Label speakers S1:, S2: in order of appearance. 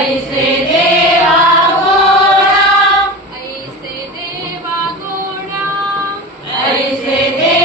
S1: ऐसे देवा गोडा ऐसे देवा